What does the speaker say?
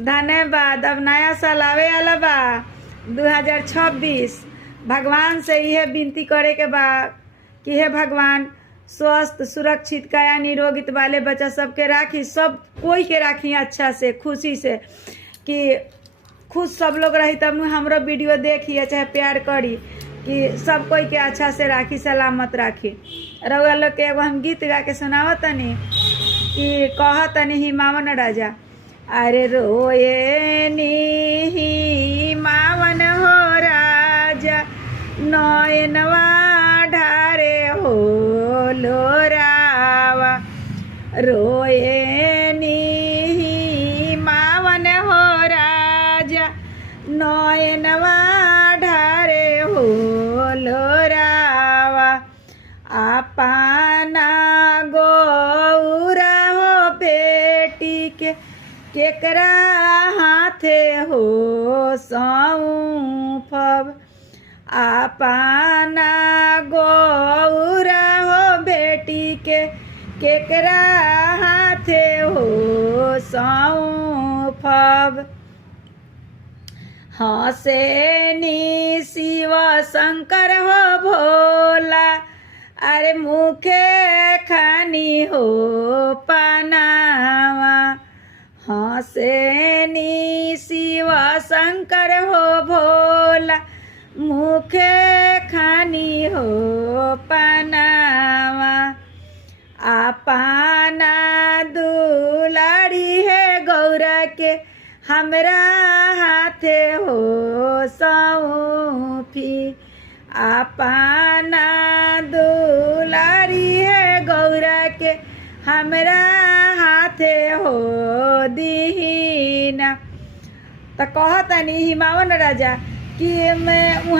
धन्यवाद। अब नया साल आवे वाला बा 2026। भगवान से यह विनती करे के बा कि हे भगवान स्वस्थ सुरक्षित काया निरोगित वाले बच्चा सबके राखी, सब कोई के राखी अच्छा से खुशी से, कि खुश सब लोग रही तब हमरो वीडियो देखिए चाहे प्यार करी, कि सब कोई के अच्छा से राखी सलामत राखी। रउआ लोग के एगो हम गीत गा के सुनावत तनी कि कहतनी हिमावन राजा, अरे रोए नी हिमावन हो राजा नयनवा ढारे हो लोरावा, रोए नी हिमावन हो राजा नयनवा ढारे हो लोरावा, आपना गौरा हो बेटी के केकरा हाथे हो सौंपब, आपना गौरा हो बेटी के केकरा हाथे हो सौंपब, हंसे नी शिव शंकर हो भोला, अरे मुखे खानी हो पनावा, हंसे नी शिव शंकर हो भोला मुखे खानी हो पनावा, आपना दुलारी है गौरा के हमरा हाथे हो सौंपी, आपना दुलारी है गौरा के हमरा हाथे हो दीना। तो कहतनी हिमावन राजा कि मैं